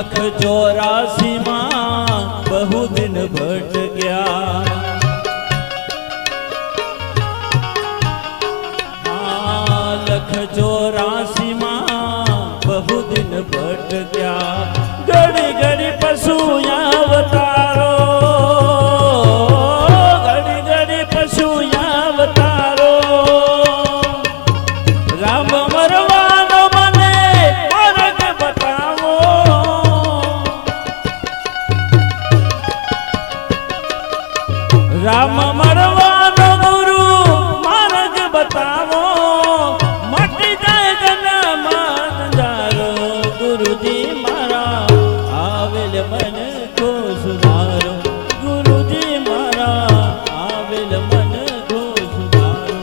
લખ 84 માં બહુ દિન ભટક્યા લખ 84 માં બહુ દિન ભટક્યા ઘડી ઘડી પશુ અવતારો ઘડી ઘડી પશુ અવતારો રામ મરવાનો મને માર્ગ બતાવો રામ મરવાનો ગુરુ માર્ગ બતાવો મટી જાય જન્મ અંધારો ગુરુજી મારા આવેલ મન કો સુધારો ગુરુજી મારા આવેલ મન કો સુધારો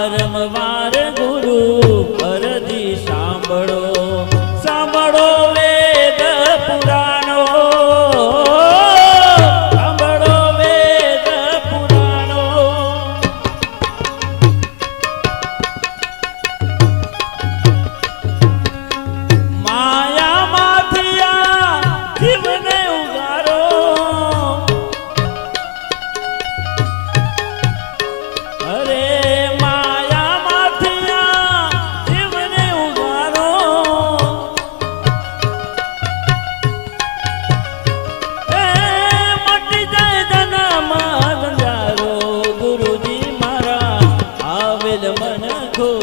વારંવાર ગુરુ અરજી સાંભળો સાંભળો વેદ પુરાણો સાંભળો વેદ પુરાણો માયામાંથી આ જીવને ઉગારો અરે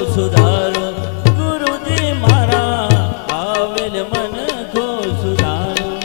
સુધારો ગુરુજી મારા આવેલ મન કો સુધારો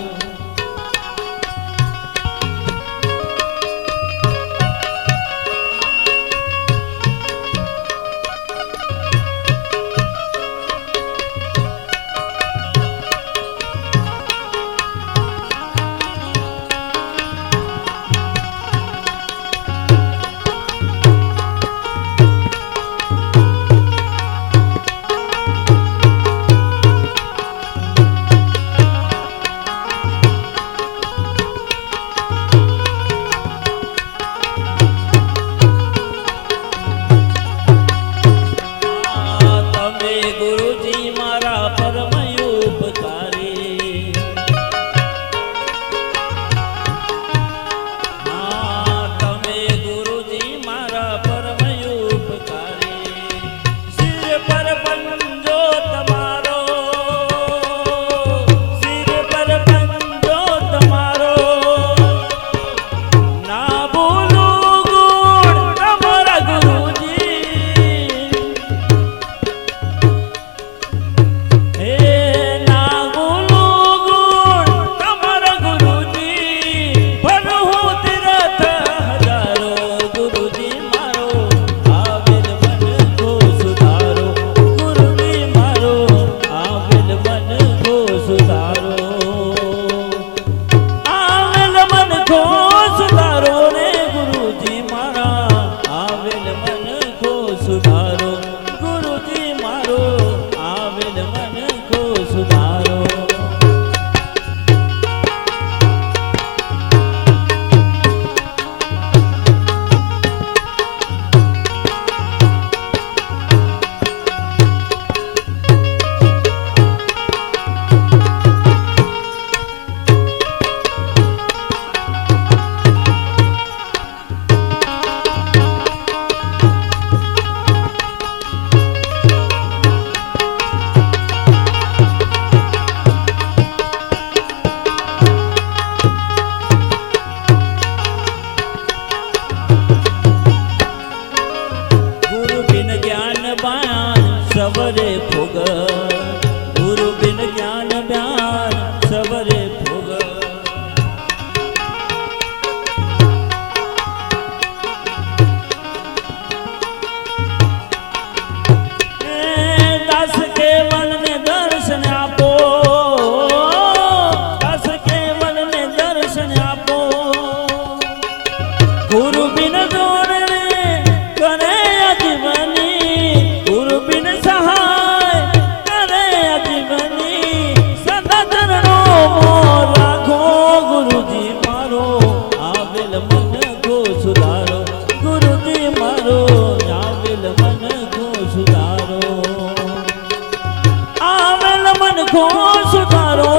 સબરે ભોગ ગુરુ બિન જ્ઞાન જ્ઞાન સબરે ભોગ દાસ કેવલને દર્શન આપો દાસ કેવલને દર્શન આપો ગુરુ બિન દોરણે કરે અજીવની ગુરુ બિન સહાય કરે અજીવની સદા ચરણો મોર રાખો ગુરુજી મારો આવેલ મન કો સુધારો ગુરુજી મારો આવેલ મન કો સુધારો આવેલ મન કો સુધારો